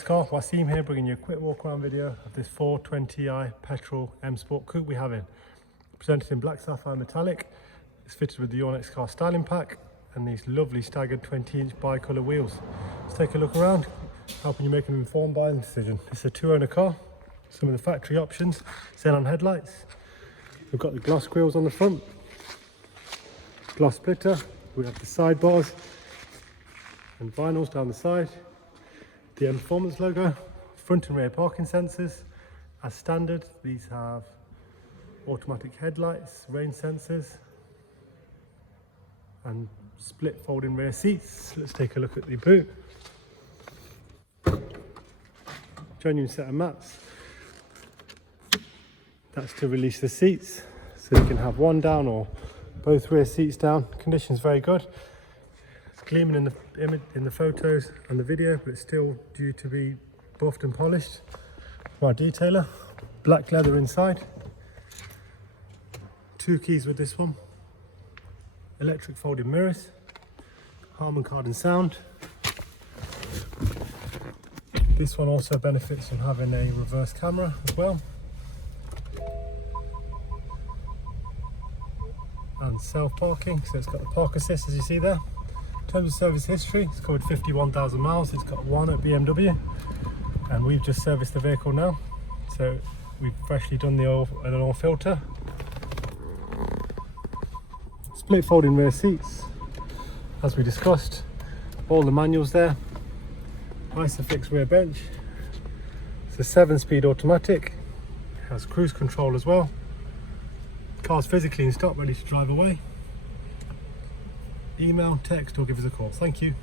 This car, Wasim here, bringing you a quick walk around video of this 420i petrol M Sport coupe we have in. Presented in black sapphire metallic. It's fitted with the Your Next Car styling pack and these lovely staggered 20-inch bi-colour wheels. Let's take a look around, helping you make an informed buying decision. It's a two-owner car. Some of the factory options: xenon headlights. We've got the gloss grills on the front, gloss splitter. We have the sidebars and vinyls down the side. The M Performance logo, front and rear parking sensors. As standard, these have automatic headlights, rain sensors, and split folding rear seats. Let's take a look at the boot. Genuine set of mats. That's to release the seats, so you can have one down or both rear seats down. Condition's very good. It's gleaming in the image, in the photos and the video, but it's still due to be buffed and polished by a detailer. Black leather inside. 2 keys with this one. Electric folding mirrors. Harman Kardon sound. This one also benefits from having a reverse camera as well. And self-parking, so it's got the park assist as you see there. In terms of service history, it's covered 51,000 miles. It's got one at BMW, and we've just serviced the vehicle now. So we've freshly done the oil and an oil filter. Split folding rear seats, as we discussed. All the manuals there. Isofix rear bench. It's a 7-speed automatic. It has cruise control as well. Car's physically in stock, ready to drive away. Email, text, or give us a call. Thank you.